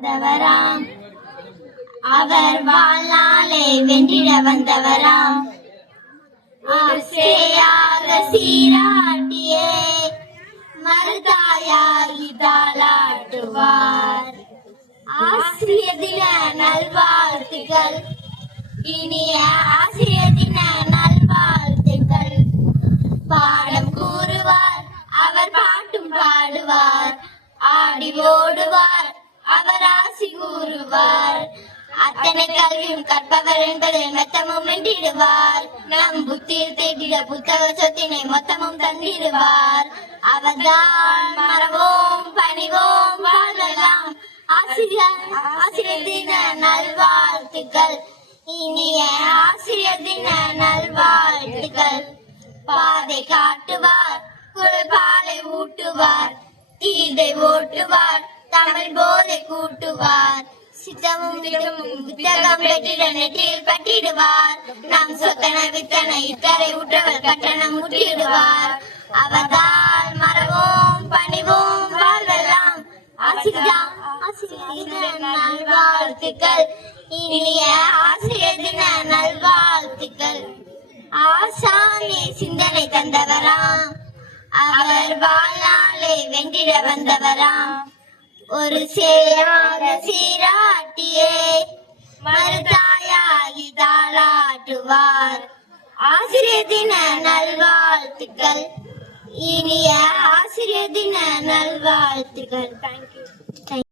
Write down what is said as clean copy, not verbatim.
வந்தவராம், அவர் வாழ்நாளை வென்றிட வந்தவராம். ஆசையாக சீராட்டியே மருதாயாகி தாளாட்டுவார். ஆசிரியர் தின நல்வாழ்த்துக்கள், இனிய ஆசிரியர் தின நல்வாழ்த்துக்கள். பாடம் கூறுவார், அவர் பாட்டும் பாடுவார், ஆடி ஓடுவார், அவர் ஆசி கூறுவார். அத்தனை கல்வியும் கற்பவர் என்பதை மொத்தமும் வென்றிடுவார். நம் புத்தியில் தேடிட புத்தக சொத்தினை மொத்தமும் தந்திடுவார். அவர்தான் மறவோம் பணிவோம் வாழலாம். ஆசிரியர் தின நல்வாழ்த்துக்கள், இனிய ஆசிரியர் தின நல்வாழ்த்துக்கள். பாதை காட்டுவார், குழல்பாலை ஊட்டுவார், தீதை ஓட்டுவார், தமிழ் போதை கூட்டுவார். சித்தமும் விட்டமும் புத்தகம் பெற்றிட நெற்றியில் பட்டிடுவார். நம் சொத்தன வித்தன இத்தரை உற்றவர் கட்டணம் ஊட்டிடுவார். அவர்தான் மறவோம் பணிவோம் வாழ்வெல்லாம். ஆசிரியர் தின நல்வாழ்த்துக்கள், இனிய ஆசிரியர் தின நல்வாழ்த்துக்கள். ஆசானே சிந்தனை தந்தவராம், அவர் வாழ்நாளை வென்றிட வந்தவராம். ஒரு சேயாக சீராட்டியே மருதாயாகி தாளாட்டுவார். ஆசிரியர் தின நல்வாழ்த்துக்கள், இனிய ஆசிரியர் தின நல்வாழ்த்துக்கள். தேங்க்யூ.